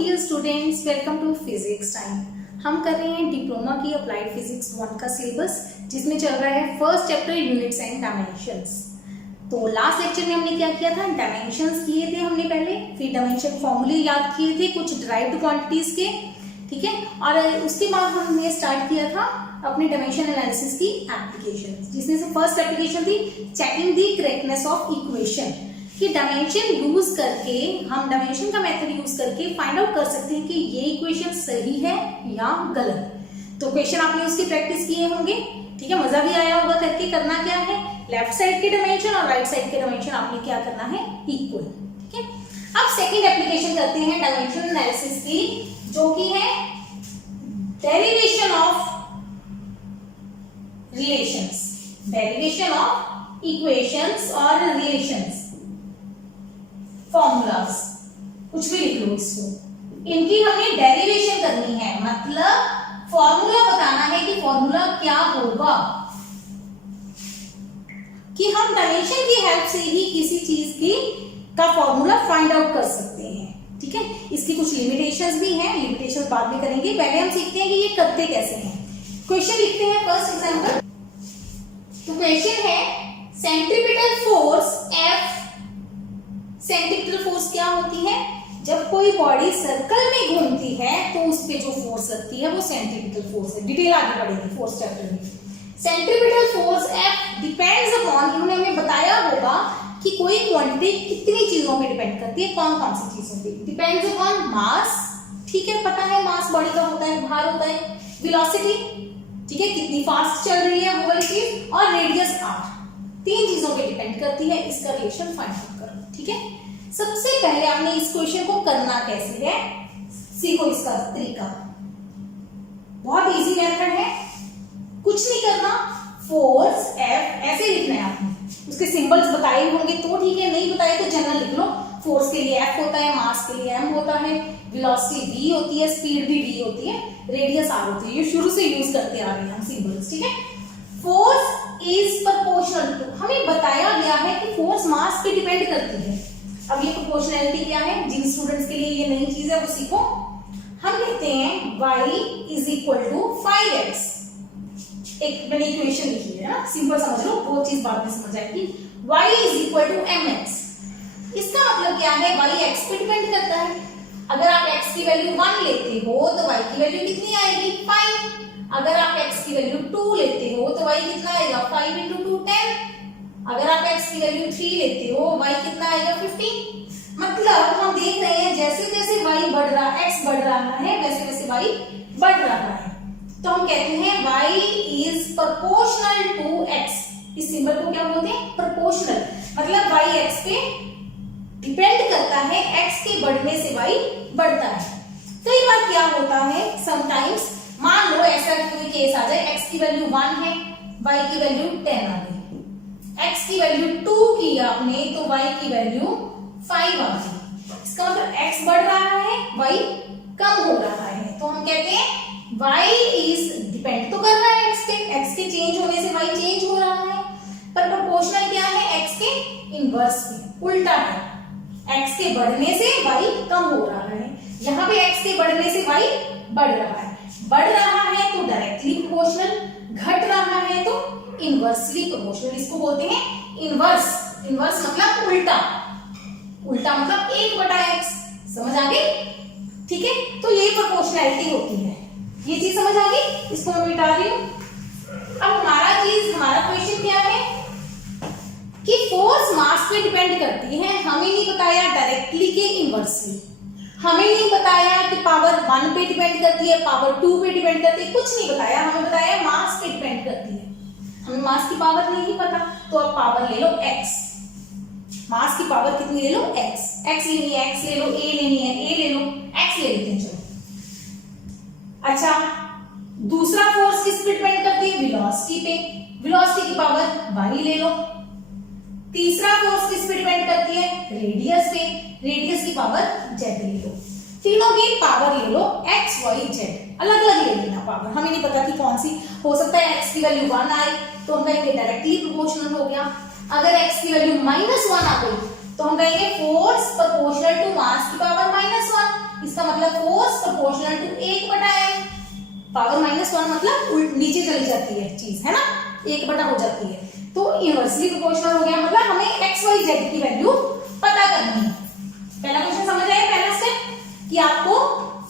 Dear students, welcome to physics time. हम कर रहे हैं डिप्लोमा की अप्लाइड फिजिक्स 1 का सिलेबस, जिसमें चल रहा है first chapter units and dimensions. तो लास्ट लेक्चर में हमने क्या किया था, डायमेंशंस किए थे हमने पहले, फिर डायमेंशन फॉर्मूले याद किए थे कुछ डिराइव्ड क्वांटिटीज के, ठीक है। और उसके बाद हमने स्टार्ट किया था अपने डायमेंशन एनालिसिस की एप्लीकेशन, जिसमें से फर्स्ट एप्लीकेशन थी checking the correctness of equation, कि डायमेंशन यूज करके हम डायमेंशन का मेथड यूज करके फाइंड आउट कर सकते हैं कि ये इक्वेशन सही है या गलत। तो क्वेश्चन आपने उसकी प्रैक्टिस किए होंगे, ठीक है, मजा भी आया होगा करके। करना क्या है, लेफ्ट साइड के डायमेंशन और राइट साइड के डायमेंशन आपने क्या करना है, इक्वल, ठीक है। अब सेकंड एप्लीकेशन करते हैं डायमेंशन एनालिसिस की, जो कि है derivation of relations, derivation of equations और रिलेशंस, फॉर्मूलाज, कुछ भी लिख लो इसको, इनकी हमें डेरिवेशन करनी है, मतलब फॉर्मूला बताना है कि फॉर्मूला क्या होगा, कि हम डायमेंशन की हेल्प से ही किसी चीज की का फॉर्मूला फाइंड आउट कर सकते हैं, ठीक है। इसकी कुछ लिमिटेशंस भी हैं, लिमिटेशंस बाद में करेंगे, पहले हम सीखते हैं कि ये करते कैसे हैं। क्वेश्चन लिखते हैं फर्स्ट एग्जांपल। तो क्वेश्चन है centripetal force F। Centripetal force क्या होती है, जब कोई बॉडी सर्कल में घूमती है तो उस पे जो फोर्स लगती है वो सेंट्रीपिटल फोर्स है। डिटेल आगे बढ़ेगी फोर्स चैप्टर में। Centripetal force F depends upon, इन्होंने हमें बताया होगा कि कोई क्वांटिटी कितनी चीजों पे डिपेंड करती है, कौन कौन सी चीजों पे। डिपेंड्स अपॉन मास, ठीक है, पता है मास बॉडी का होता है, भार होता है, वेलोसिटी, ठीक है, कितनी फास्ट चल रही है वो वाली चीज, और रेडियस r, तीन चीजों पे डिपेंड करती है। इसका रिलेशन फाइंड आउट करो, ठीक है। सबसे पहले आपने इस क्वेश्चन को करना कैसे है, सीखो इसका तरीका। बहुत इजी मेथड है, कुछ नहीं करना, फोर्स F ऐसे लिखना है आपने, उसके सिंबल्स बताए होंगे तो ठीक है, नहीं बताए तो जनरल लिख लो। फोर्स के लिए F होता है, मास के लिए M होता है, वेलोसिटी V होती है, स्पीड भी V होती है, रेडियस R होती है। ये शुरू से यूज करते आ रहे हैं हम सिंबल्स, ठीक है। फोर्स इज प्रोपोर्शनल टू, हमें बताया गया है कि फोर्स मास पे डिपेंड करती है। अब ये प्रोपोर्शनैलिटी क्या है, जिन स्टूडेंट्स के लिए ये नई चीज है वो सीखो। हम कहते हैं y is equal to 5x, एक मैंने इक्वेशन लिखी है ना, सिंपल समझ लो, वो चीज बाद में समझ आएगी। y is equal to mx, इसका मतलब क्या है, y x पे डिपेंड करता है। अगर आप x की वैल्यू 1 लेते हो तो y की वैल्यू कितनी आएगी, 5। अगर आप x की वैल्यू 2 लेते हो तो y कितना आएगा, 5 × 2 10। अगर आप x की वैल्यू 3 लेते हो y कितना आएगा, 15। मतलब हम देख रहे हैं जैसे जैसे y बढ़ रहा है, x बढ़ रहा है, वैसे वैसे y बढ़ रहा है। तो हम कहते हैं y is proportional to x। इस सिंबल को क्या बोलते हैं, प्रोपोर्शनल, मतलब y x पे डिपेंड करता है, x के बढ़ने से y बढ़ता है। कई बार क्या होता है, समटाइम्स मान लो ऐसा कोई केस आ जाए, x की वैल्यू 1 है, y की वैल्यू 10 आ गई, x की वैल्यू 2 की आपने तो y की वैल्यू 5 आ गई। इसका मतलब x बढ़ रहा है, y कम हो रहा है। तो हम कहते हैं y इज डिपेंड तो कर रहा है x पे, x के चेंज होने से y चेंज हो रहा है, पर प्रोपोर्शनल क्या है, x के इनवर्स में, उल्टा है, x के बढ़ने से y कम हो रहा है। यहाँ पे x के बढ़ने से y बढ़ रहा है, बढ़ रहा है तो डायरेक्टली प्रोपोर्शनल, घट रहा है तो इनवर्सली प्रोपोर्शनल। इसको बोलते हैं इनवर्स। इनवर्स मतलब उल्टा, उल्टा मतलब 1/x, समझ आ गई, ठीक है। तो ये प्रोपोर्शनैलिटी होती है, ये चीज समझ आ गई, इसको मैं मिटा रही हूं। अब हमारा क्वेश्चन क्या है कि फोर्स मास पे डिपेंड करती है, हमें नहीं बताया डायरेक्टली के इनवर्सली, हमें नहीं बताया कि पावर 1 पे डिपेंड करती है, पावर 2 पे डिपेंड करती है, कुछ नहीं बताया, हमें बताया मास पे डिपेंड करती है। हमें मास की पावर नहीं पता, तो अब पावर ले लो x, मास की पावर कितनी ले लो, x, x लेनी है x ले लो, a लेनी है a ले लो, x ले लेते हैं, चलो। अच्छा, दूसरा फोर्स किस पे डिपेंड करती है, वेलोसिटी पे, वेलोसिटी की पावर y ले लो। तीसरा फोर्स किस पे डिपेंड करती है, रेडियस पे, रेडियस की पावर z ले लो। तीनों की पावर ले लो x y z, अलग अलग ले लेना पावर, हमें नहीं पता कि कौन सी, हो सकता है x की वैल्यू 1 आए तो हम कहेंगे डायरेक्टली प्रोपोर्शनल हो गया, अगर x की वैल्यू -1 आ गई तो हम कहेंगे फोर्स प्रोपोर्शनल टू मास की पावर -1, इसका मतलब force proportional to 1/m। Power -1 मतलब नीचे चली जाती है चीज, है ना, 1 हो जाती है, तो इनवर्सली प्रोपोर्शनल हो गया। मतलब हमें एक्स वाई जेड की वैल्यू पता करनी है। पहला क्वेश्चन समझ आया, पहला स्टेप कि आपको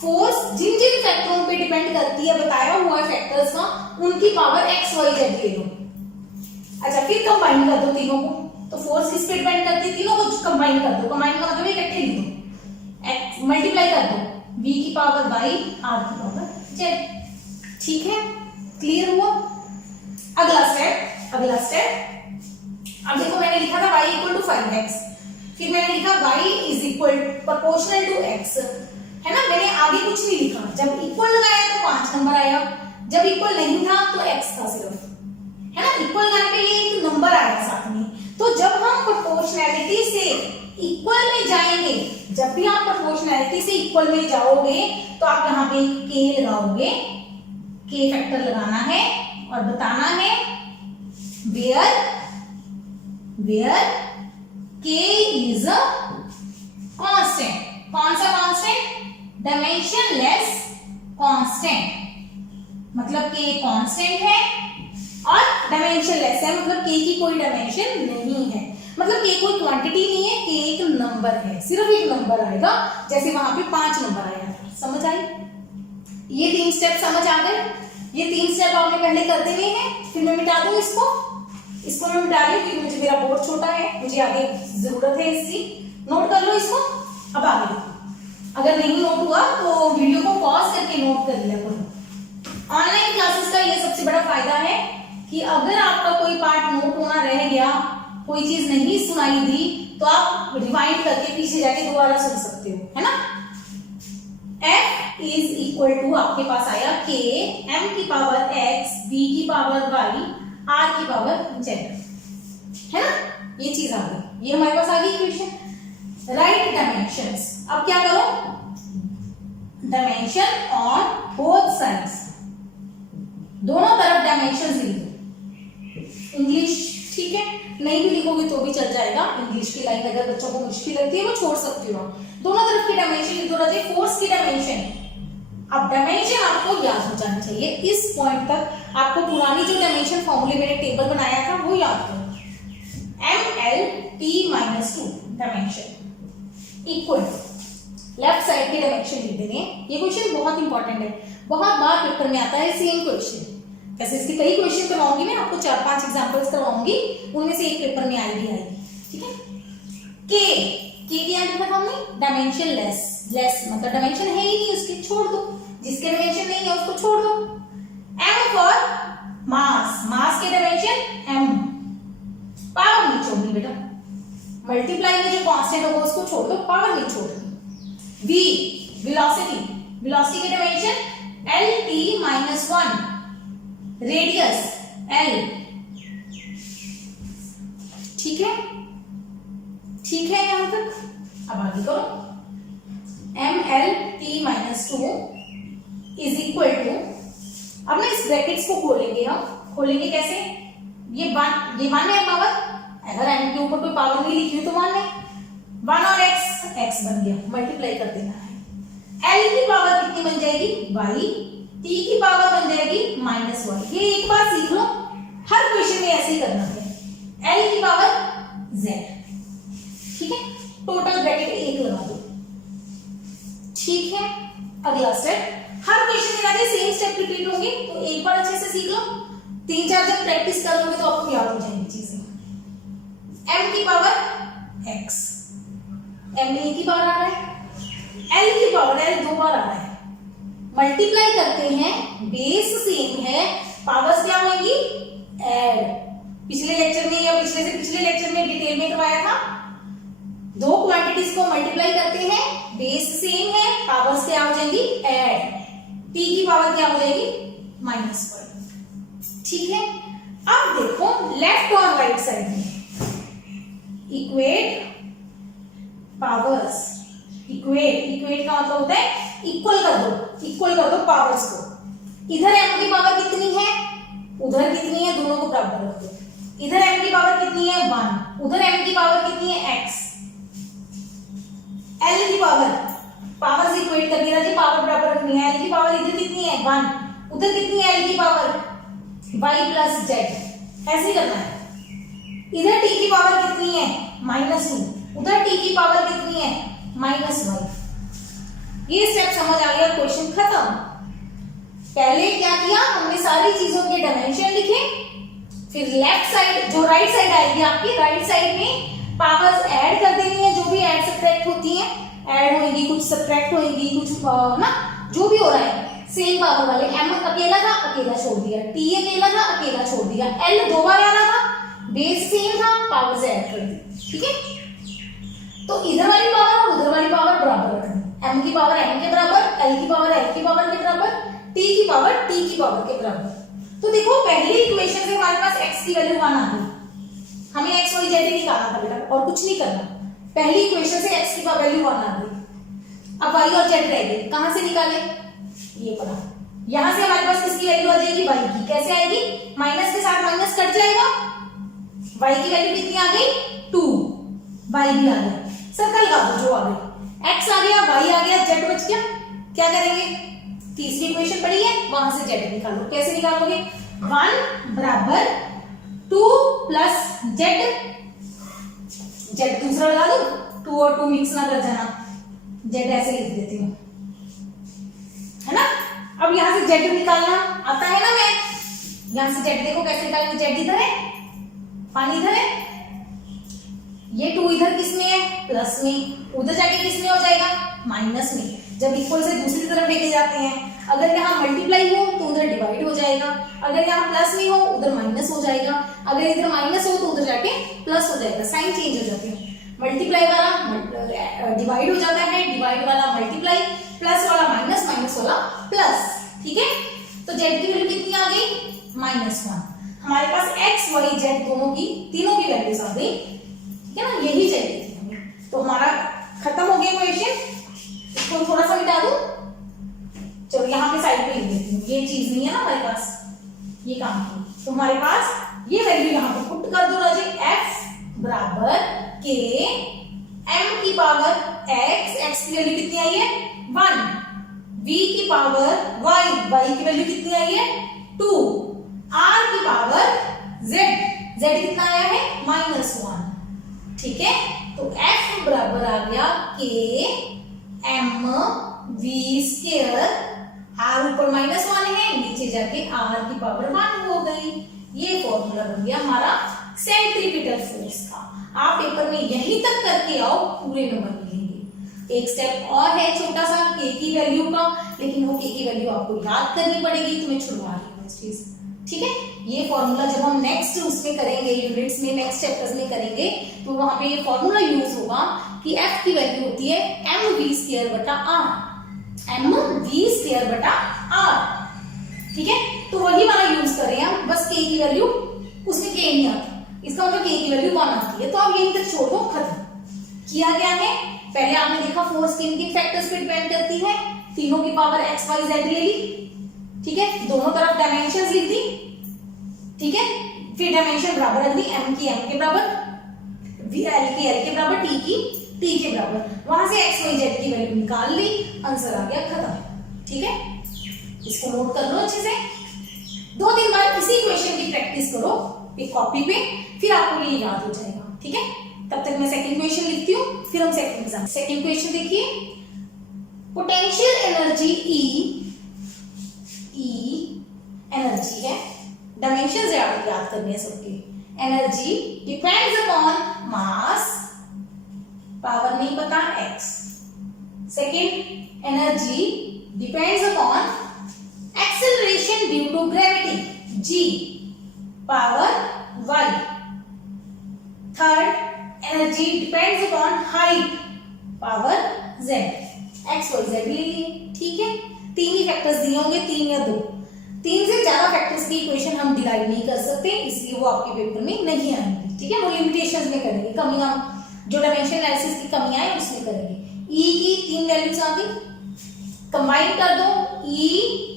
फोर्स जिन जिन फैक्टरों पे डिपेंड करती है बताया हुआ है फैक्टर्स का, उनकी पावर एक्स वाई जेड ले लो। अच्छा, फिर कंबाइन कर दो तीनों को, तो फोर्स किस पे डिपेंड करती है, तीनों को कंबाइन कर दो। कंबाइन का मतलब इकट्ठे लिख दो, एक्स मल्टीप्लाई कर दो v की पावर y r की पावर z। ठीक है, क्लियर हुआ। अगला स्टेप अब देखो, मैंने लिखा था y इक्वल टू 5x, फिर मैंने लिखा y is equal proportional to x, है ना। मैंने आगे कुछ नहीं लिखा। जब इक्वल लगाया तो 5 नंबर आया, जब इक्वल नहीं था तो x था सिर्फ, है ना। इक्वल लगाने पे ये एक नंबर आया साथ में। तो जब हम प्रोपोर्शनैलिटी से इक्वल में जाएंगे, जब भी आप प्रोपोर्शनैलिटी से इक्वल में जाओगे तो आप यहाँ पे k लगाओगे, k फैक्टर लगाना है और बताना है where k is a constant. कौन सा कांस्टेंट, डायमेंशनलेस कांस्टेंट, मतलब k कांस्टेंट है और डायमेंशनलेस है, मतलब k की कोई डायमेंशन नहीं है, मतलब k कोई क्वांटिटी नहीं है, k एक नंबर है, सिर्फ एक नंबर आएगा, जैसे वहां पे 5 नंबर आया था। समझ आई? ये 3 स्टेप समझ आ गए। ये 3 स्टेप आपने पहले कर देने हैं। फिर मैं मिटा दूं इसको मैं मिटा लूं क्योंकि मुझे मेरा बोर्ड छोटा है, मुझे आगे जरूरत है इसकी। नोट कर लो इसको। अब आगे देखो, अगर नहीं नोट हुआ तो वीडियो को पॉज करके नोट कर लिया करो। ऑनलाइन क्लासेस का ये सबसे बड़ा फायदा है कि अगर आपका कोई पार्ट नोट होना रह गया, कोई चीज नहीं सुनाई दी, तो आप रिवाइंड करके पीछे जाके दोबारा सुन सकते हो, है ना। F इज इक्वल टू आपके पास आया k m की पावर x v की पावर y r की पावर z, है ना। ये चीज आ गई, ये हमारे पास आ गई इक्वेशन। Right dimensions. अब क्या करो, डायमेंशन ऑन बोथ साइड्स, दोनों तरफ डायमेंशन लिख दो। इंग्लिश ठीक है, नहीं भी लिखोगे तो भी चल जाएगा। इंग्लिश की लाइन अगर बच्चों को मुश्किल लगती है वो छोड़ सकती हो। दोनों तरफ की डायमेंशन लिख दो। राजे फोर्स की डायमेंशन, अब डायमेंशन आपको याद हो जाना चाहिए। इस पॉइंट तक आपको पुरानी जो डायमेंशन फॉर्मूले मैंने टेबल बनाया था वो याद करो। MLT-2 dimension equal left side की डायमेंशन लिख देंगे। ये क्वेश्चन बहुत इंपॉर्टेंट है, बहुत बार पेपर में आता है सेम क्वेश्चन। वैसे इसके कई क्वेश्चन करवाऊंगी मैं आपको, 4-5 एग्जांपल्स करवाऊंगी, उनमें से एक पेपर में आएगी। ठीक है। के क्या लिखा था हमने, डायमेंशन लेस मतलब डायमेंशन है ही नहीं उसके, छोड़ दो। जिसके डायमेंशन नहीं है उसको छोड़ दो। M फॉर मास के डायमेंशन M, पावर नहीं छोड़नी बेटा, मल्टीप्लाई में जो कांस्टेंट होगा उसको छोड़ दो, पावर नहीं छोड़नी। V वेलोसिटी के डायमेंशन LT-1, रेडियस L। ठीक है यहां तक। अब आगे करो, MLT-2 इज इक्वल टू, अब ना इस ब्रैकेट्स को खोलेंगे कैसे, ये 1 है पावर, अगर m के ऊपर कोई पावर नहीं लिखी तो 1 है, 1 और x बन गया, मल्टीप्लाई कर देना है। L की पावर कितनी बन जाएगी, y, t की पावर बन जाएगी -y। ये एक बार सीख लो, हर क्वेश्चन में ऐसे ही करना है। L की पावर z, ठीक है। टोटल ब्रैकेट 1 लगा दो। ठीक है। अगला स्टेप, हर क्वेश्चन में आगे सेम स्टेप रिपीट होंगे, तो एक बार अच्छे से सीख लो। 3-4 दिन प्रैक्टिस कर लोगे तो आपको याद हो जाएंगी चीजें। m की पावर x, m में की पावर आ रहा है, l की पावर l 2 बार आ रहा है, मल्टीप्लाई करते हैं, बेस सेम है, पावर्स क्या होंगी, ऐड। पिछले लेक्चर में या पिछले लेक्चर में डिटेल में करवाया था, दो क्वांटिटीज को मल्टीप्लाई करते हैं, बेस सेम है, पावर्स क्या हो जाएंगी, ऐड। t की पावर क्या हो जाएगी, -1। ठीक है। अब देखो लेफ्ट और राइट साइड में इक्वेट पावर्स। इक्वेट का मतलब होता है इक्वल कर दो पावर्स को। इधर m की पावर कितनी है, उधर कितनी है, दोनों को बराबर रख दो। इधर m की पावर कितनी है, 1, उधर m की पावर कितनी है, x। L की पावर पावर से इक्वेट करनी है जी, पावर बराबर रखनी है। एल की पावर इधर कितनी है 1, उधर कितनी है एल की पावर y प्लस जेड, ऐसे करना है। इधर t की पावर कितनी है -2, उधर t की पावर कितनी है -1। ये स्टेप समझ आ गया, क्वेश्चन खत्म। पहले क्या किया हमने, सारी चीजों के डायमेंशन लिखे, फिर लेफ्ट साइड जो राइट साइड आएगी आपकी, राइट साइड में पावर्स ऐड कर देनी है, जो भी ऐड सब्ट्रैक्ट होती है, ऐड होगी कुछ सब्ट्रैक्ट होगी कुछ ना, जो भी हो रहा है सेम पावर वाले। m अकेला था, अकेला छोड़ दिया, t अकेला था, अकेला छोड़ दिया, l 2 बार आ रहा था, बेस सेम था, पावर से ऐड कर दी। ठीक है, तो इधर वाली पावर और उधर वाली पावर बराबर रखनी, m की पावर m के बराबर, l की पावर l की पावर के बराबर, t की पावर t की पावर के बराबर। तो देखो पहली इक्वेशन से हमारे पास x की वैल्यू 1 आ गई, हमें x y z निकालना था बेटा और कुछ नहीं करना। पहली इक्वेशन से x की वैल्यू 1 आ गई, अब y और z रह गई, कहां से निकाले, ये पढ़ा। यहां से हमारे पास किसकी वैल्यू आ जाएगी y की, कैसे आएगी, माइनस के साथ माइनस कट जाएगा, y की वैल्यू कितनी आ गई 2, y भी आ गया, सर्कल का जो आ गई, x आ गया, y आ गया, z बच गया। क्या करेंगे, तीसरी इक्वेशन पड़ी है, वहां से z निकालो। कैसे निकालोगे, 1 बराबर 2 प्लस z, z दूसरा लगा दो, 2 और 2 मिक्स ना कर जाना, z ऐसे लिख देती हूँ, है ना। अब यहां से z निकालना आता है ना, मैं यहां से z देखो कैसे निकालेंगे, z इधर है, पानी इधर है, ये 2 इधर किसमें है प्लस में, उधर जाके किसमें हो जाएगा माइनस में। जब इक्वल से दूसरी तरफ लेके जाते हैं, अगर यहाँ मल्टीप्लाई हो तो उधर डिवाइड हो जाएगा, अगर यहाँ प्लस में हो उधर माइनस हो जाएगा, अगर इधर माइनस हो तो उधर जाके प्लस हो जाएगा, साइन चेंज हो जाते हैं। मल्टीप्लाई वाला डिवाइड हो जाता है, डिवाइड वाला मल्टीप्लाई, प्लस वाला माइनस, माइनस वाला प्लस। ठीक है, तो z की वैल्यू कितनी आ गई -1। हमारे पास x y z दोनों की, तीनों की वैल्यूज आ गई। ठीक है ना, यही चाहिए थी हमें, तो हमारा खत्म हो गया क्वेश्चन। इसको थोड़ा सा मिटा दूं, चलो यहाँ पे साइड पे लिख देती हूँ, ये चीज नहीं है ना हमारे पास, ये काम की, तो हमारे पास ये वैल्यू यहाँ पे पुट कर दो राजे, f बराबर k m की पावर x की वैल्यू कितनी आई है 1, v की पावर y की वैल्यू कितनी आई है 2, r की पावर z कितना आया है -1। ठीक है, तो f बराबर आ गया k m v square, r ऊपर -1 है, नीचे जाके r की पावर 1 हो गई। ये फॉर्मूला बन गया हमारा सेंट्रीपिटल फोर्स का। आप पेपर में यहीं तक करके आओ, पूरे नंबर मिलेंगे। एक स्टेप और है छोटा सा k की वैल्यू का, लेकिन वो k की वैल्यू आपको याद करनी पड़ेगी, तो मैं छुड़वा रही हूँ इस चीज। ठीक है, ये फॉर्मूला जब हम नेक्स्ट उसमें करेंगे, यूनिट्स में नेक्स्ट चैप्टर्स में करेंगे, तो वहां पे ये फॉर्मूला यूज होगा कि f की वैल्यू होती है mv स्क्वायर बटा r, mv स्क्वायर बटा r। ठीक है, तो वही वाला यूज कर रहे हैं हम, बस k की वैल्यू उसमें k नहीं आता, इसका मतलब k की वैल्यू 1 आती है, तो आप यहीं तक छोड़ दो, खत्म। किया गया है, पहले आपने देखा फोर्स किन किन फैक्टर्स पे डिपेंड करती है, तीनों की पावर x y z ले ली। ठीक है, दोनों तरफ डायमेंशंस लिख दी। ठीक है, फिर डायमेंशन बराबर रख दी, m की m के बराबर, l की l के बराबर, t की t के बराबर, वहां से x y z की वैल्यू निकाल ली, आंसर आ गया, खत्म। ठीक है, इसको नोट कर लो अच्छे से, 2-3 बार इसी क्वेश्चन की प्रैक्टिस करो एक कॉपी पे, फिर आपको ये याद हो जाएगा। ठीक है, तब तक मैं सेकंड क्वेश्चन लिखती हूँ, फिर हम सेकंड एग्जाम। सेकंड क्वेश्चन देखिए, पोटेंशियल एनर्जी E एनर्जी है, डायमेंशंस याद करनी है सबके। Energy depends upon mass, power नहीं पता x। सेकंड, energy depends upon acceleration due to gravity g, power y। Third, energy depends upon height, power z। x y z ले लिए। ठीक है, 3 ही फैक्टर्स दिए होंगे, 3 या 2, 3 से ज्यादा फैक्टर्स की इक्वेशन हम डिराइव नहीं कर सकते, इसलिए वो आपके पेपर में नहीं आएंगे। ठीक है, वो लिमिटेशंस में करेंगे, कमियां जो डायमेंशन एनालिसिस की कमियां है उसमें करेंगे। E की 3 वैल्यूज आ गई, कंबाइन कर दो, E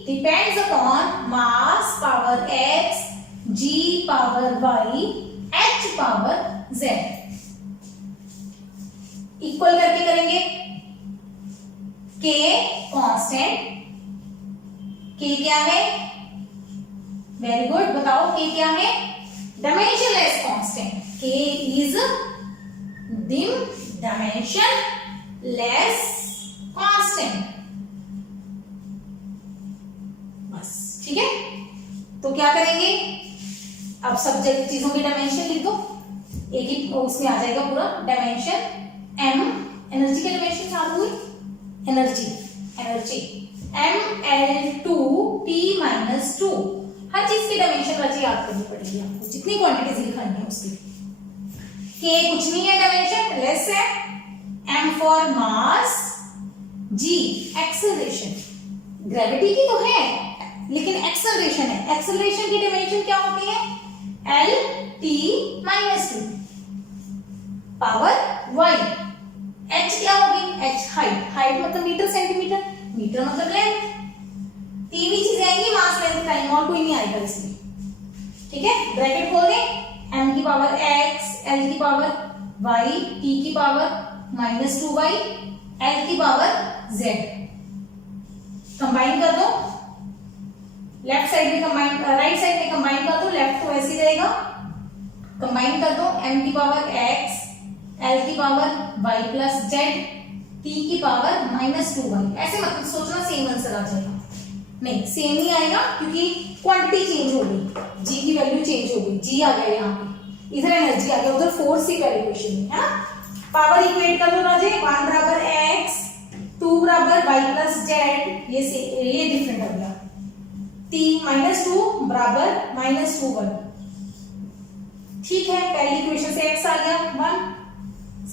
depends upon mass power x, g power y, h power z। Equal करके करेंगे, के कांस्टेंट, के क्या है, वेरी गुड, बताओ के क्या है, डायमेंशनलेस कांस्टेंट, के इज डायमेंशनलेस कांस्टेंट, बस ठीक है। तो क्या करेंगे, अब सब्जेक्ट चीजों की डायमेंशन लिख दो, एक ही उसमें आ जाएगा पूरा डायमेंशन, एम एनर्जी के डायमेंशन चालू हुई, एनर्जी Ml2T-2, हर चीज की डायमेंशन वैसे याद करनी पड़ेगी आपको, जितनी क्वांटिटीज लिखानी है उसकी। के कुछ नहीं है, डायमेंशन लेस है, M for mass, G acceleration, gravity की तो है लेकिन एक्सेलरेशन है, एक्सेलरेशन की डायमेंशन क्या होती है, L-T-2 पावर y, h क्या होगी, h हाइट मतलब मीटर सेंटीमीटर, मीटर मतलब लेंथ, तीन ही चीजें आएंगी, मास लेंथ टाइम, और कोई नहीं आएगा इसमें, ठीक है। ब्रैकेट खोल दें, m की पावर x, l की पावर y, t की पावर -2y, l की पावर z, कंबाइन कर दो, लेफ्ट साइड में कंबाइन, राइट साइड में कंबाइन कर दो, लेफ्ट तो ऐसे ही रहेगा, कंबाइन कर दो, m की पावर x, l की power y plus z, t की पावर -2y, ऐसे मतलब सोचना सेम आंसर आ जाएगा, नहीं सेम नहीं आएगा क्योंकि क्वांटिटी चेंज हो गई, g की वैल्यू चेंज हो गई, g आ गया यहाँ पे, इधर एनर्जी आ गया, उधर फोर्स की कैलकुलेशन में, है ना। पावर इक्वेट कर लो राजे, 1 बराबर x, 2 बराबर y प्लस z, ये डिफरेंट आ गया, t -2 बराबर -2y, ठीक है। पहली इक्वेशन से x आ गया 1,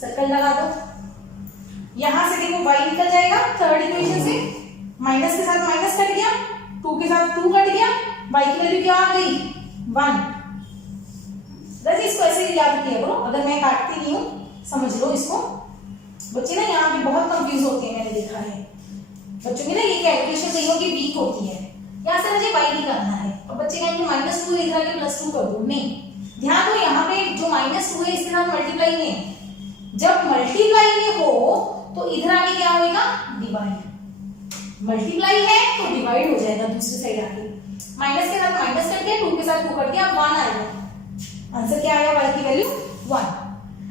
सर्कल लगा दो, यहां से देखो y निकल जाएगा, थर्ड इक्वेशन से माइनस के साथ माइनस कट गया, 2 के साथ 2 कट गया, y की वैल्यू क्या आ गई 1, बस इसको ऐसे ही याद किया करो, अगर मैं काटती नहीं हूं समझ लो इसको, बच्चे ना यहाँ पे बहुत कंफ्यूज होते हैं, मैंने देखा है बच्चों की ना ये कैलकुलेशन कईयों की वीक होती है, यहाँ से मुझे y निकालना है, और बच्चे कहेंगे -2 इधर आके +2 कर दो, नहीं ध्यान दो, यहाँ पे जो -2 है इसके साथ मल्टीप्लाई नहीं है, जब मल्टीप्लाई में हो तो इधर आके क्या होगा, डिवाइड, मल्टीप्लाई है तो डिवाइड हो जाएगा दूसरी साइड आके, माइनस के साथ माइनस कट गया, 2 के साथ 2 कट गया, 1 आएगा, आंसर क्या आएगा, y की वैल्यू 1,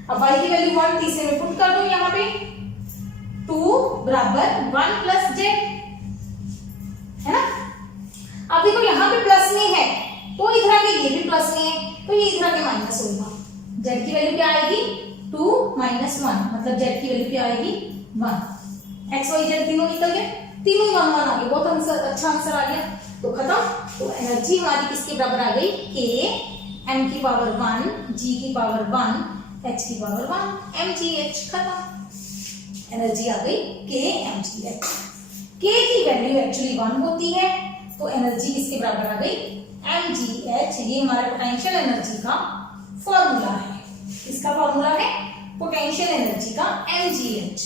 अब y की वैल्यू 1 तीसरे में पुट कर दो, यहाँ पे 2 बराबर 1 प्लस z, है ना। अब देखो यहाँ पे प्लस में है तो इधर आके ये भी प्लस में है, तो ये इधर आके माइनस होगा, z की वैल्यू क्या आएगी 2 - 1, मतलब z की वैल्यू क्या आएगी 1, x y z तीनों निकल गए, तीनों 1 1 आ गए, बहुत आंसर अच्छा आंसर आ गया, तो खत्म। तो एनर्जी हमारी किसके बराबर आ गई, k m की पावर 1, g की पावर 1, h की पावर 1, mgh, खत्म, एनर्जी आ गई k mgh, k की वैल्यू एक्चुअली 1 होती है, तो एनर्जी किसके बराबर आ गई mgh, ये हमारा पोटेंशियल एनर्जी का फॉर्मूला है, इसका फॉर्मूला है पोटेंशियल एनर्जी का mgh,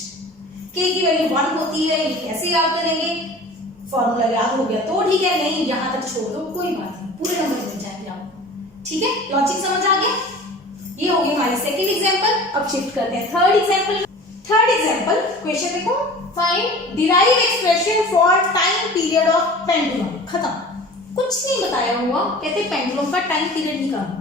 k की वैल्यू 1 होती है, ये कैसे याद करेंगे, फॉर्मूला याद हो गया तो ठीक है, नहीं यहाँ तक छोड़ दो कोई बात नहीं, पूरे नंबर मिल जाएंगे आपको, ठीक है, लॉजिक समझ आ गया। ये हो गई हमारी सेकंड एग्जांपल, अब शिफ्ट करते हैं third example. Third example question देखो, find derive expression for time period of pendulum, खत्म, कुछ नहीं बताया हुआ, कहते पेंडुलम का टाइम पीरियड निकालो,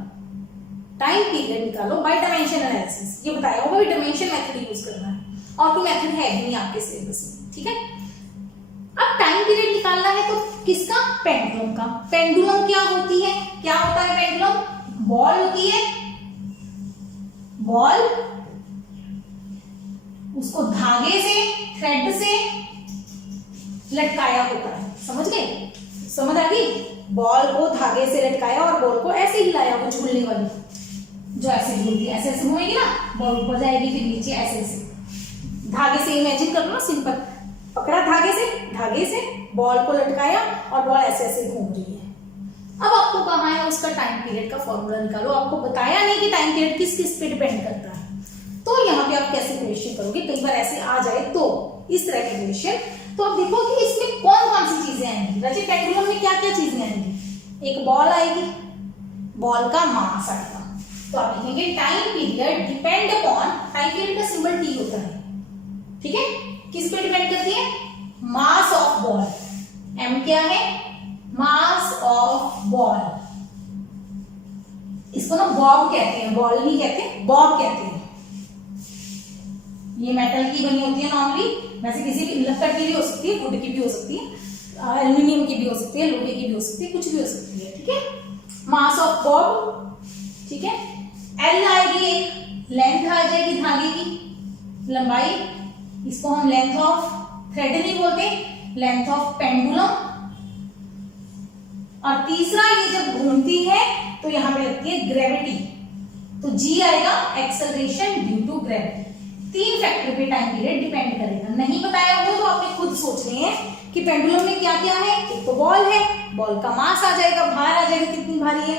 टाइम पीरियड निकालो बाय डायमेंशन एनालिसिस, ये बताया हुआ, डायमेंशन मेथड यूज करना है, ऑटो मेथड है नहीं आपके सिलेबस में, ठीक है। अब टाइम पीरियड निकालना है तो किसका, पेंडुलम का। पेंडुलम क्या होती है, क्या होता है पेंडुलम, बॉल होती है, बॉल, उसको धागे से, थ्रेड से लटकाया होता है, समझ गए, समझ आ गई, बॉल को धागे से लटकाया और बॉल को ऐसे हिलाया, वो झूलने वाली जो ऐसे झूलती है, ऐसे ऐसे घूमेगी ना, बॉल ऊपर जाएगी फिर नीचे, ऐसे ऐसे धागे से, इमेजिन कर लो सिंपल, पकड़ा धागे से बॉल को लटकाया और बॉल ऐसे ऐसे घूम रही है। अब आपको कहा है उसका टाइम पीरियड का फॉर्मूला निकालो, आपको बताया नहीं कि टाइम पीरियड किस किस पे डिपेंड करता है, तो यहाँ पे आप कैसे क्वेश्चन करोगे, कई बार ऐसे आ जाए तो इस तरह के क्वेश्चन, तो आप देखो कि इसमें कौन कौन सी चीजें आएंगी, वैसे पेंडुलम में क्या क्या चीजें आएंगी, एक बॉल आएगी, बॉल का मास आएगा, तो आप लिखेंगे time period depend upon, time period का सिंबल टी होता है, ठीक है, किस पे डिपेंड करती है, मास ऑफ बॉल, m क्या है, मास ऑफ बॉल, इसको ना बॉब कहते हैं, बॉल नहीं कहते, बॉब कहते हैं। ये मेटल की बनी होती है नॉर्मली, वैसे किसी भी लक्कड़ की भी हो सकती है, वुड की भी हो सकती है, एल्यूमिनियम की भी हो सकती है, लोहे की भी हो सकती है, कुछ भी हो सकती है, ठीक है। मास ऑफ बॉब, ठीक है। एल आएगी, एक लेंथ आ जाएगी धागे की लंबाई, इसको हम लेंथ ऑफ थ्रेड नहीं बोलते, लेंथ ऑफ पेंडुलम। और तीसरा, ये जब घूमती है तो यहां पे लगती है ग्रेविटी, तो जी आएगा, acceleration due to gravity. 3 factor पे टाइम पीरियड डिपेंड करेगा। नहीं बताया हो तो आपने खुद सोचने हैं कि पेंडुलम में क्या क्या है। एक तो बॉल है, बॉल का मास आ जाएगा, भार आ जाएगा कितनी भारी है,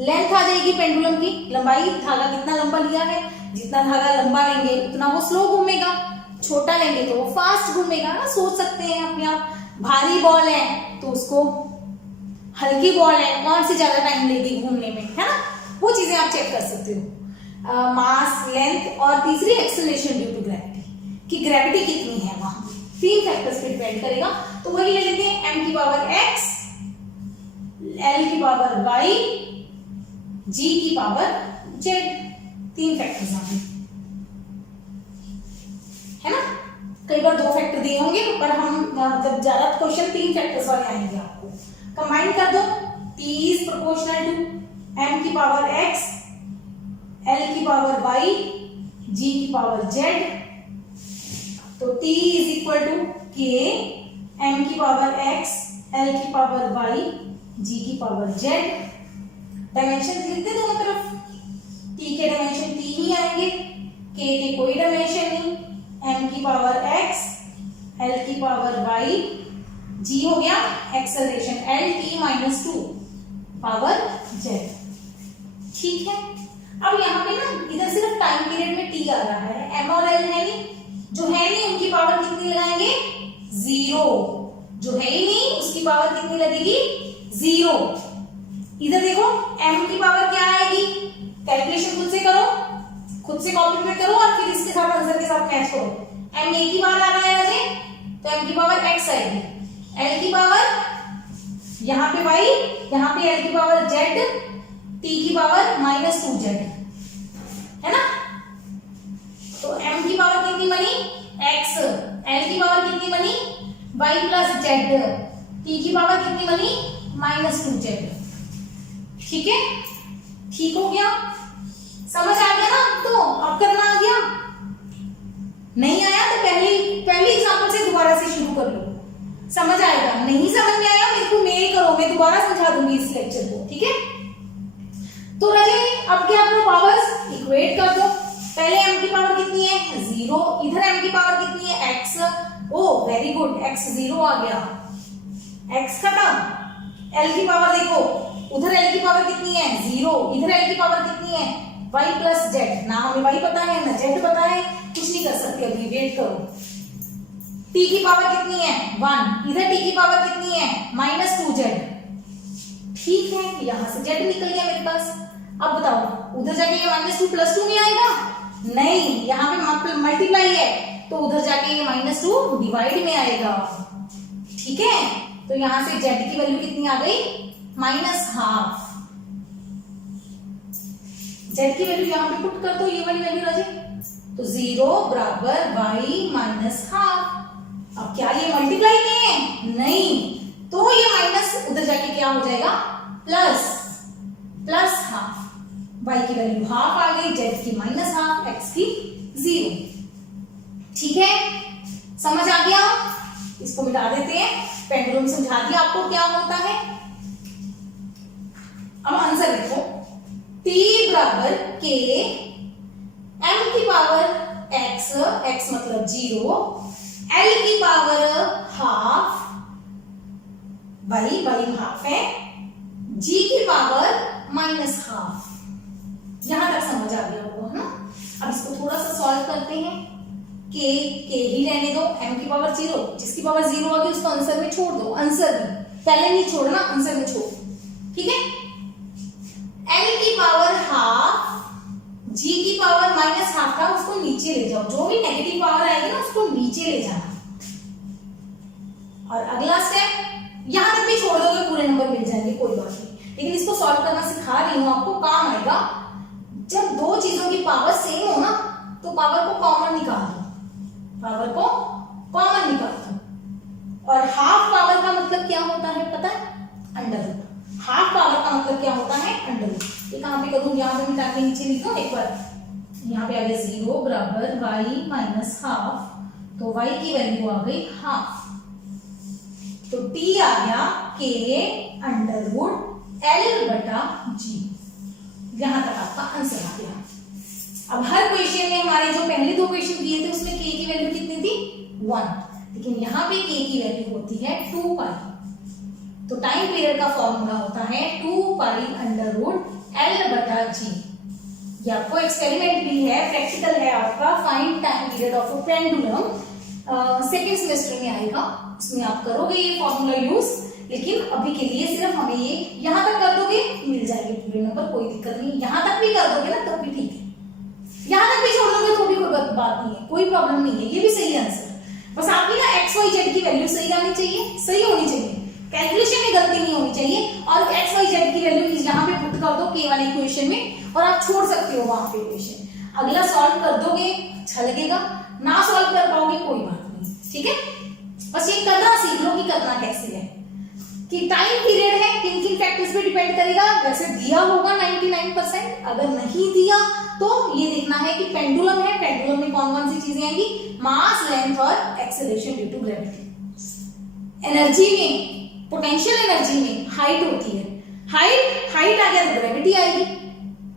लेंथ आ जाएगी पेंडुलम की, लंबाई, धागा कितना लंबा लिया है, जितना धागा लंबा लेंगे उतना वो स्लो घूमेगा, छोटा लेंगे तो वो फास्ट घूमेगा ना। सोच सकते हैं अपने आप, भारी बॉल है तो उसको, हल्की बॉल है कौन सी ज्यादा टाइम लेगी घूमने में, है ना, वो चीजें आप चेक कर सकते हो। मास, लेंथ और तीसरी एक्सेलरेशन ड्यू टू ग्रेविटी, कि ग्रेविटी कितनी है वहां। 3 फैक्टर्स पे डिपेंड करेगा। तो वही ले लेते हैं, m की पावर x, l की पावर y, g की पावर z, 3 फैक्टर्स आ गए, है ना। कई बार 2 फैक्टर दिए होंगे, पर हम जब ज्यादा क्वेश्चन 3 फैक्टर्स वाले आएंगे आपको। कंबाइन कर दो, t is proportional to m की पावर x, l की पावर y, g की पावर z, तो t is equal to k, m की पावर x, l की पावर y, g की पावर z। डायमेंशन लिखते दोनों तरफ, t के डायमेंशन t ही आएंगे, k के कोई डायमेंशन नहीं, m की पावर x, l की पावर y, g हो गया acceleration l t minus 2 power z, ठीक है। अब यहाँ पे ना इधर सिर्फ टाइम पीरियड में t आ रहा है, m और l है नहीं, जो है नहीं उनकी पावर कितनी लगाएंगे, 0, जो है ही नहीं उसकी पावर कितनी लगेगी, 0। इधर देखो m की पावर क्या आएगी, कैलकुलेशन खुद से करो, खुद से कॉपी पेस्ट करो और फिर इसके साथ आंसर के साथ मैच करो। m एक ही बार आ रहा है राजे, तो m की पावर x आएगी, l की पावर यहाँ पे y, यहाँ पे l की पावर z, t की पावर -2z, है ना। तो m की पावर कितनी बनी, x, l की पावर कितनी बनी, y प्लस z, t की पावर कितनी बनी, -2z, ठीक है। ठीक हो गया, समझ आ गया ना। तो अब करना आ गया, नहीं आया तो पहली एग्जांपल से दोबारा से शुरू कर लो, समझ आएगा। नहीं समझ में आया मेरे को मेल करो, मैं दोबारा समझा दूंगी इस लेक्चर को, ठीक है। तो राजे अब क्या करो, पावर्स इक्वेट कर दो। पहले m की पावर कितनी है, 0, इधर m की पावर कितनी है, x, ओ वेरी गुड, x 0 आ गया, x खत्म। l की पावर देखो, उधर l की पावर कितनी है, 0, इधर l की पावर कितनी है, y प्लस z, ना हमें y पता है ना z पता है, कुछ नहीं कर सकते अभी, वेट करो। t की पावर कितनी है, 1, इधर t की पावर कितनी है, -2z, ठीक है। यहां से z निकल गया मेरे पास। अब बताओ उधर जाके ये -2 +2 नहीं आएगा, नहीं, यहाँ पे मल्टीप्लाई है तो उधर जाके ये -2 डिवाइड में आएगा, ठीक है। तो यहां से z की वैल्यू कितनी आ गई, -½ z की वैल्यू यहाँ पे पुट कर दो, ये वाली वैल्यू राजे, तो 0 बराबर y -½ अब क्या ये मल्टीप्लाई में है, नहीं, तो ये माइनस उधर जाके क्या हो जाएगा, प्लस ½ y की वैल्यू ½ आ गई, z की -½ x की 0, ठीक है। समझ आ गया, इसको मिटा देते हैं, पेंडुलम समझा दिया आपको क्या होता है। अब आंसर देखो, t बराबर k, m की पावर x, x मतलब 0, l की पावर ½ y ½ है, g की पावर -½ यहां तक समझ आ गया होगा, है ना। अब इसको थोड़ा सा सॉल्व करते हैं, k ही रहने दो, m की पावर 0, जिसकी पावर 0 आ गई उसको आंसर में छोड़ दो, आंसर में पहले नहीं छोड़ना, आंसर में छोड़, ठीक है। l की पावर ½ g की पावर -½ था, उसको नीचे ले जाओ, जो भी नेगेटिव पावर आएगी ना उसको नीचे ले जाना, और अगला स्टेप यहां तक भी छोड़ दोगे पूरे नंबर मिल जाएंगे, कोई बात नहीं, लेकिन इसको सॉल्व करना सिखा रही हूं आपको, काम आएगा। जब दो चीजों की पावर सेम हो ना तो पावर को कॉमन निकाल दो, पावर को कॉमन निकाल दो। और हाफ पावर का मतलब क्या होता है पता है? Under root. हाफ पावर का मतलब क्या होता है? Under root. ये कहां पे करूं? यहां पे मिटा के नीचे लिख दो एक बार। यहाँ पे आ गया 0 बराबर y माइनस हाफ, तो y की वैल्यू आ गई हाफ, तो t आ गया k अंडर रूट l बटा g। यहां तक आपका आंसर आ गया। अब हर क्वेश्चन में हमारे जो पहले दो क्वेश्चन दिए थे उसमें k की वैल्यू कितनी थी? 1, लेकिन यहाँ पे k की वैल्यू होती है 2 पाई। तो टाइम पीरियड का फॉर्मूला होता है 2 पाई अंडर रूट l बटा g। ये आपको एक्सपेरिमेंट भी है, प्रैक्टिकल है आपका, find time period of a pendulum, second semester में आएगा, उसमें आप करोगे ये फॉर्मूला यूज। लेकिन अभी के लिए सिर्फ हमें ये यहां तक कर दोगे मिल जाएंगे पूरे नंबर, कोई दिक्कत नहीं। यहां तक भी कर दोगे ना तब भी ठीक है, यहां तक भी छोड़ दोगे तो भी कोई बात नहीं है, कोई प्रॉब्लम नहीं है, ये भी सही आंसर। बस आपकी ना एक्स वाई जेड की वैल्यू सही आनी चाहिए, सही होनी चाहिए, कैलकुलेशन में गलती नहीं होनी चाहिए। और एक्स वाई जेड की वैल्यू यहाँ पे पुट कर दो के वाले इक्वेशन में, और आप छोड़ सकते हो वहां पे इक्वेशन। अगला सॉल्व कर दोगे अच्छा लगेगा, ना सॉल्व कर पाओगे कोई बात नहीं, ठीक है। बस ये करना सीख लो कि करना कैसे है, कि टाइम पीरियड है किन किन फैक्टर्स पे डिपेंड करेगा। वैसे दिया होगा 99%, अगर नहीं दिया तो ये देखना है कि पेंडुलम है, पेंडुलम में कौन कौन सी चीजें आएंगी? मास, लेंथ और acceleration due to gravity. Energy में, पोटेंशियल एनर्जी में हाइट होती है, हाइट आ गया तो ग्रेविटी आएगी,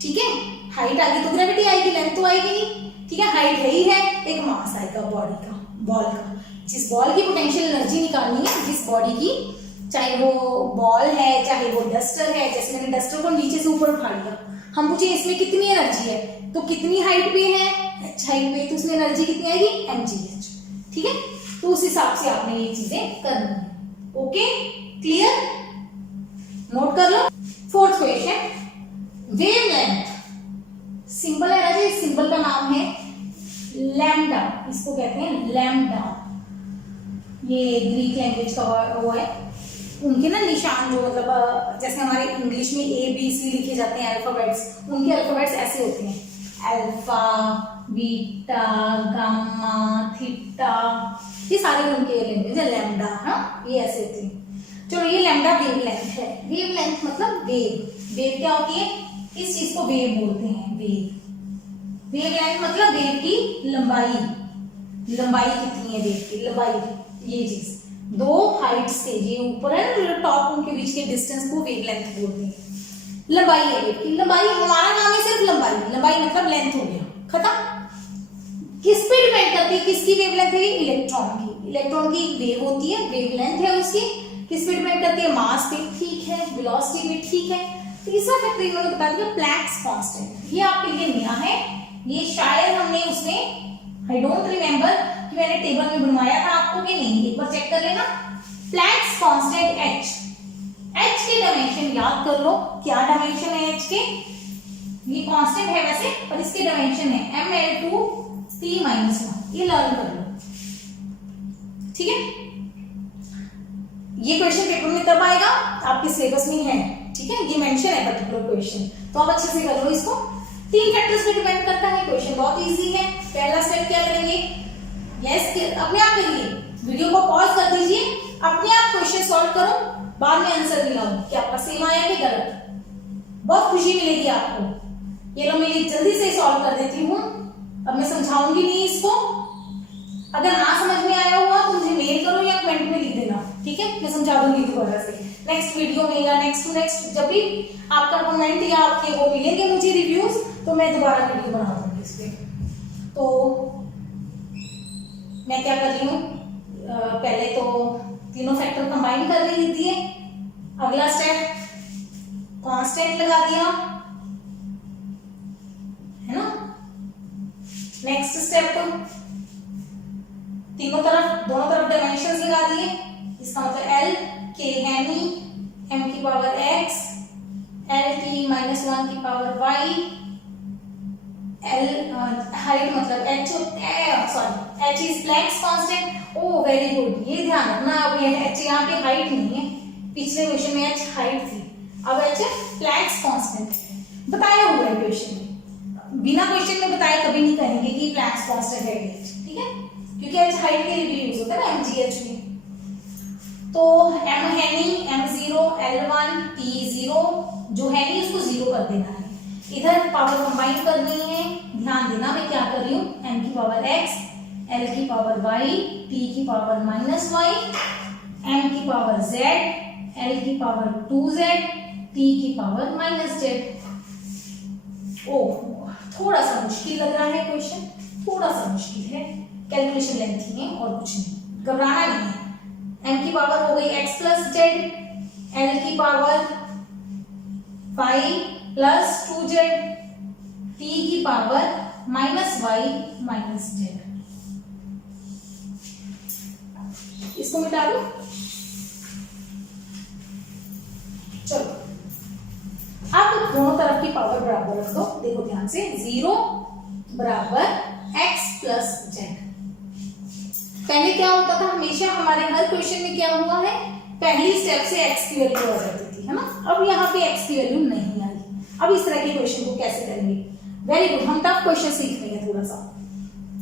ठीक है, हाइट आ गई तो ग्रेविटी आएगी, लेंथ तो आएगी नहीं, ठीक है। हाइट है ही है, एक मास आएगा बॉडी का, बॉल का। जिस बॉल की पोटेंशियल एनर्जी निकालनी है, जिस बॉडी की, चाहे वो बॉल है चाहे वो डस्टर है, जैसे मैंने डस्टर को नीचे से ऊपर उठा लिया, हम पूछे इसमें कितनी एनर्जी है, तो कितनी हाइट पे है? h हाइट पे, तो उसमें एनर्जी कितनी आएगी? mgh, ठीक है। तो उस हिसाब से आपने ये चीजें करनी है, ओके, क्लियर, नोट कर लो। Fourth question, wavelength. सिंबल है ना जी, सिंबल का नाम है लैम्डा, इसको कहते हैं लैम्डा। ये ग्रीक लैंग्वेज का वो है, उनके ना निशान जो मतलब जैसे हमारे इंग्लिश में ABC लिखे जाते हैं अल्फाबेट्स, उनके अल्फाबेट्स ऐसे होते हैं, अल्फा, बीटा, गामा, थीटा, ये सारे उनके लैंग्वेज है, लैम्डा, हाँ, ये ऐसे होते हैं। चलो, ये लैम्डा वेवलेंथ है। वेवलेंथ मतलब वेव। वेव क्या होती है? इस चीज को वेव बोलते हैं, वेव। वेवलेंथ मतलब वेव की लंबाई, लंबाई कितनी है वेव की, लंबाई, ये चीज। दो हाइट्स के, ये ऊपर है ना टॉप, उनके बीच के डिस्टेंस को वेवलेंथ बोलते हैं। लंबाई है वेव की, लंबाई, हमारा काम है सिर्फ लंबाई, लंबाई मतलब लेंथ हो गया, खत्म। किस पे डिपेंड करती है, किसकी वेवलेंथ है? इलेक्ट्रॉन की। इलेक्ट्रॉन की वेव होती है, वेवलेंथ है उसकी, किस पे डिपेंड करती है? मास पे, ठीक है, वेलोसिटी पे, ठीक है। तीसरा फैक्टर इन्होंने बता दिया प्लैंक्स कांस्टेंट, ये आपके लिए नया है, ये शायद हमने उसमें, आई डोंट रिमेम्बर कि मैंने टेबल में बनवाया था आपको कि नहीं, एक बार चेक कर लेना। प्लैंक्स कांस्टेंट h के डायमेंशन याद कर लो, क्या डायमेंशन है h के? ये कांस्टेंट है वैसे, पर इसके डायमेंशन है ml2 t-1, ये लर्न कर लो, ठीक है। ये क्वेश्चन पेपर में तब आएगा, आपके सिलेबस में है, ठीक है, ये मेंशन है पर्टिकुलर क्वेश्चन, तो आप अच्छे से कर लो इसको। 3 फैक्टर्स पे डिपेंड करता है, क्वेश्चन बहुत इजी है। पहला स्टेप क्या करेंगे? यस, अपने आप करिए, वीडियो को पॉज कर दीजिए, अपने आप क्वेश्चन सॉल्व करो, बाद में आंसर दिलाओ कि आपका सेम आया कि गलत। बहुत खुशी मिलेगी आपको। ये लो, मैं ये जल्दी से सॉल्व कर देती हूँ, अब मैं समझाऊंगी नहीं इसको। अगर ना समझ में आया हुआ तो मुझे मेल करो या कमेंट में लिख देना, ठीक है, मैं समझा दूंगी दोबारा से नेक्स्ट वीडियो में या नेक्स्ट टू नेक्स्ट, जब भी आपका कमेंट या आपके वो मिलेंगे मुझे रिव्यूज, तो मैं दोबारा वीडियो बना दूंगी इस पे। तो मैं क्या कर रही हूँ, पहले तो तीनों फैक्टर कंबाइन कर रही थी। अगला स्टेप, कांस्टेंट लगा दिया, है ना। नेक्स्ट स्टेप, तीनों तरफ, दोनों तरफ डायमेंशंस लगा दिए, इसका मतलब L, K है नहीं, m की पावर x, L t-1 की पावर y, L हाइट मतलब h, sorry h is Planck's constant, oh very good, ये ध्यान रखना। अब ये h यहाँ पे हाइट नहीं है, पिछले क्वेश्चन में h हाइट थी, अब h प्लैंक्स कांस्टेंट है, बताया हुआ है क्वेश्चन में। बिना क्वेश्चन में बताए कभी नहीं कहेंगे कि प्लैंक्स कांस्टेंट है h, ठीक है, क्योंकि h हाइट के लिए भी यूज होता है ना mgh में। तो m है नहीं, m0 l1 t0, जो है नहीं उसको 0 कर देना है। इधर पावर कंबाइन करनी है, ध्यान देना मैं क्या कर रही हूँ, m की पावर x, l की पावर y, t की पावर -y, m की पावर z, l की पावर 2z, t की पावर -z। ओह, थोड़ा सा मुश्किल लग रहा है क्वेश्चन, थोड़ा सा मुश्किल है, कैलकुलेशन लेंथी है और कुछ नहीं, घबराना नहीं है। m की पावर हो गई x प्लस z, l की पावर 5 प्लस 2z, t की पावर -y -z। इसको मिटा दो, चलो अब दोनों तरफ की पावर बराबर रख दो। देखो ध्यान से, 0 बराबर x प्लस z। पहले क्या होता था, हमेशा हमारे हर क्वेश्चन में क्या हुआ है, पहली स्टेप से x की वैल्यू आ जाती थी, है ना। अब यहाँ पे x की वैल्यू नहीं आई। अब इस तरह के क्वेश्चन को कैसे करेंगे, वेरी गुड, हम टफ क्वेश्चन सीख रहे हैं थोड़ा सा।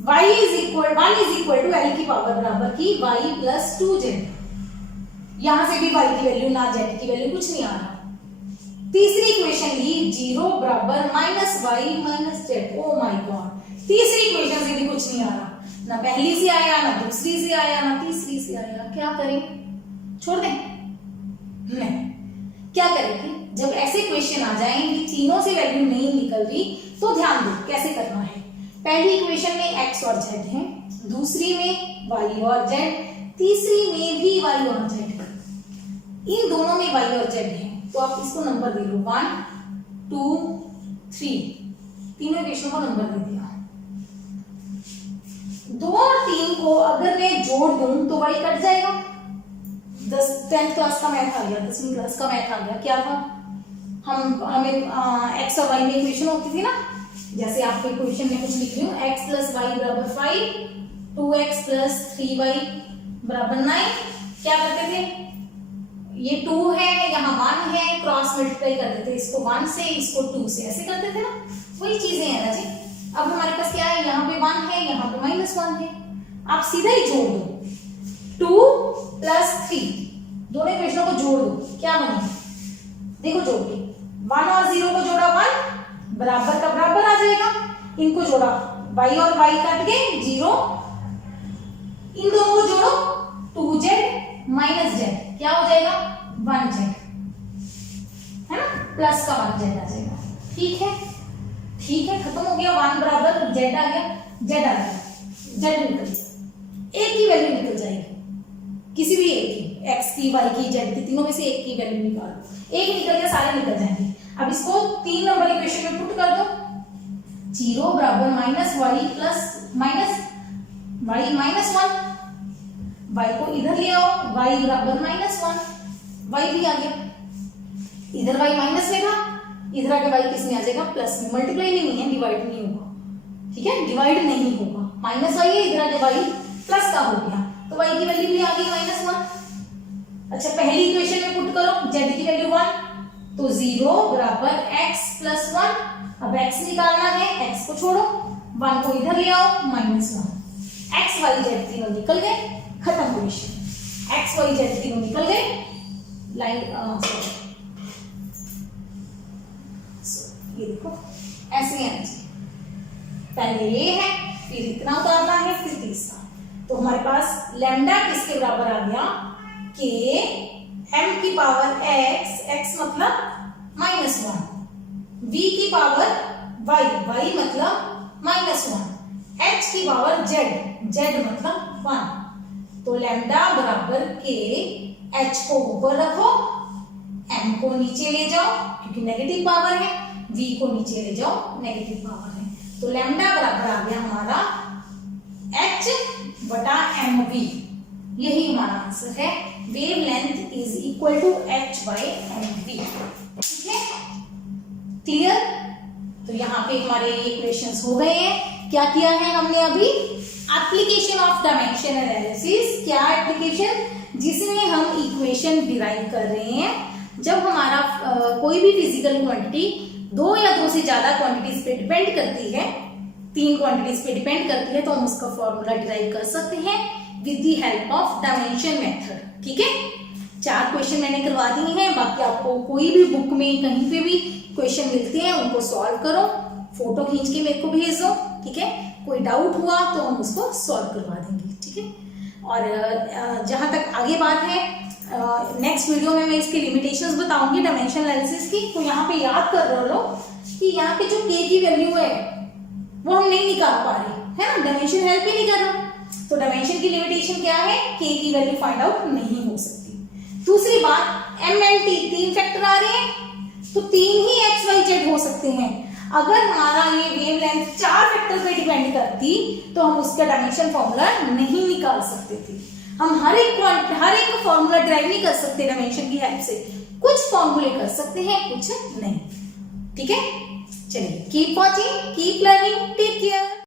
y is equal 1 is equal to l की पावर बराबर की y प्लस 2z। यहां से भी y की वैल्यू ना z की वैल्यू कुछ नहीं आ रहा। तीसरी इक्वेशन ली, 0 बराबर -y -z। Oh my God, तीसरी इक्वेशन से भी कुछ नहीं आ रहा, ना पहली से आया, ना दूसरी से आया, ना तीसरी से आया। क्या करें, छोड़ दें? नहीं, क्या करेंगे, जब ऐसे क्वेश्चन आ जाए कि तीनों से वैल्यू नहीं निकल रही, तो ध्यान दो कैसे करना है। पहली इक्वेशन में x और z है, दूसरी में y और z, तीसरी में भी y और z है। इन दोनों में y और z है, तो आप इसको नंबर दे लो 1 2 3, तीनों इक्वेशन को नंबर दे दिया। 2 और 3 को अगर मैं जोड़ दूं तो y कट जाएगा। 10th क्लास का मैथ आ गया, 10वीं क्लास का मैथ आ गया। क्या था, हमें x और y में इक्वेशन होती थी ना, जैसे आपके क्वेश्चन में कुछ लिख रही हूँ, x प्लस वाई बराबर 5, 2x प्लस 3y बराबर 9। क्या करते थे, ये 2 है, यहाँ 1 है, क्रॉस मल्टीप्लाई करते थे, इसको 1 से, इसको 2 से, ऐसे करते थे ना, वही चीजें हैं ना जी। अब हमारे पास क्या है, यहाँ पे 1 है, यहाँ पे -1 है, आप सीधा ही जोड़ दो, 2 प्लस 3, दोनों इक्वेशनों को जोड़ दो, क्या बनेगा, देखो जोड़ के 1 और 0 को जोड़ा 1, बराबर का बराबर आ जाएगा। इनको जोड़ा, y और y काट के 0, इन दोनों को जोड़ो 2z माइनस z, क्या हो जाएगा 1z, है ना, प्लस का 1z आ जाएगा। ठीक है, ठीक है, खत्म हो गया। 1 बराबर z आ गया, z आ गया, z निकल गया, एक ही वैल्यू निकल जाएगी, किसी भी एक की, x की, y की, z की, तीनों में से एक की वैल्यू निकालो, एक निकल गया, सारे निकल जाएंगे। अब इसको 3 नंबर इक्वेशन में पुट कर दो, 0 बराबर -y plus -y minus 1, y को इधर ले आओ, y बराबर -1, y भी आ गया, इधर y माइनस में था, इधर आके y किस में आ जाएगा, प्लस में। मल्टीप्लाई नहीं है, डिवाइड नहीं होगा, ठीक है, डिवाइड नहीं होगा, -y है, इधर आके y प्लस का हो गया, तो y की वैल्यू भी आ गई -1। अच्छा, पहली इक्वेशन में पुट करो, z की वैल्यू 1, तो 0 बराबर x प्लस 1, अब x निकालना है, x को छोड़ो, 1 को इधर ले आओ, -1, x y z तीनों निकल गए, खत्म क्वेश्चन, x y z तीनों निकल गए, लाइन ये देखो ऐसे आना चाहिए, पहले ये है, फिर इतना उतारना है, फिर तीसरा, तो हमारे पास लैम्डा किसके बराबर आ गया, के m की पावर x, x मतलब -1, v की पावर y, y मतलब -1, h की पावर z, z मतलब 1, तो लैम्डा बराबर के, h को ऊपर रखो, m को नीचे ले जाओ क्योंकि नेगेटिव पावर है, v को नीचे ले जाओ, नेगेटिव पावर है, तो लैम्डा बराबर आ गया हमारा h बटा mv, यही हमारा आंसर है। Wavelength is equal to h by mv, ठीक है, क्लियर। तो यहाँ पे हमारे ये इक्वेशंस हो गए हैं। क्या किया है हमने अभी, एप्लीकेशन ऑफ डायमेंशन एनालिसिस, क्या एप्लीकेशन? जिसमें हम इक्वेशन डिराइव कर रहे हैं। जब हमारा कोई भी फिजिकल क्वांटिटी दो या दो से ज्यादा क्वांटिटीज पे डिपेंड करती है, 3 क्वांटिटीज पे डिपेंड करती है, तो हम उसका फॉर्मूला डिराइव कर सकते हैं with the help of dimension method. ठीक है, 4 क्वेश्चन मैंने करवा दिए हैं। बाकी आपको कोई भी बुक में कहीं पे भी क्वेश्चन मिलते हैं उनको सॉल्व करो, फोटो खींच के मेरे को भेज दो। ठीक है, कोई डाउट हुआ तो हम उसको सॉल्व करवा देंगे। ठीक है, और जहां तक आगे बात है, नेक्स्ट वीडियो में मैं इसकी लिमिटेशंस बताऊंगी डायमेंशन एनालिसिस की। तो यहाँ पे याद कर रहे हो कि यहाँ पे जो k की वैल्यू है वो हम नहीं निकाल पा रहे, है ना, डायमेंशन हेल्प ही नहीं कर रहा। तो डायमेंशन की लिमिटेशन क्या है? k की वैल्यू फाइंड आउट नहीं हो सकती। दूसरी बात, m and t 3 फैक्टर आ रहे हैं, तो 3 ही x y z हो सकते हैं। अगर हमारा ये वेवलेंथ 4 फैक्टर पे डिपेंड करती तो हम उसका डायमेंशन फॉर्मूला नहीं निकाल सकते थे। हम हर एक फॉर्मूला ड्राइव नहीं कर सकते डायमेंशन की हेल्प से, कुछ फॉर्मूले कर सकते हैं, कुछ नहीं। ठीक है, चलिए, keep watching, keep learning, take care.